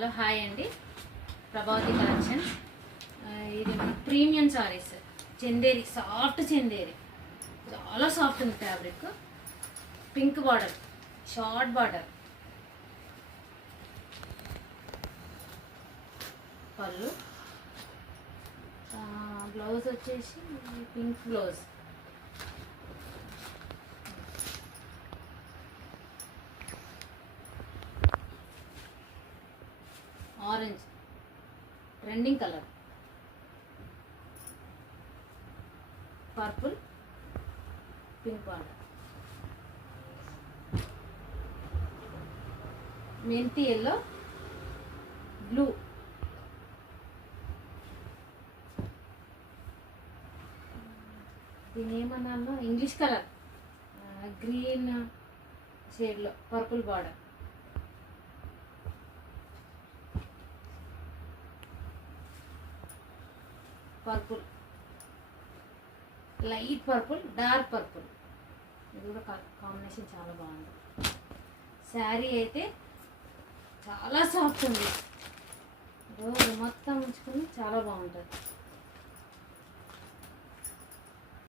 Hello hi అండి, ప్రభావతి కలెక్షన్. ఇది మన ప్రీమియం సారీస్, చందేరి, సాఫ్ట్ చందేరి, చాలా సాఫ్ట్ ఉంది fabric. Pink border, short border, పళ్ళు, బ్లౌజ్ వచ్చేసి pink blouse. Orange trending colour, purple, pink border, మెంతి ఎల్లో, బ్లూ, దీని ఏమన్నా ఇంగ్లీష్ కలర్, గ్రీన్ షేడ్లో purple border, purple, light purple, dark purple. ఇది కూడా కాంబినేషన్ చాలా బాగుంది. శారీ అయితే చాలా సాఫ్ట్ ఉంది, రోజు మొత్తం ఉంచుకుని చాలా బాగుంటుంది.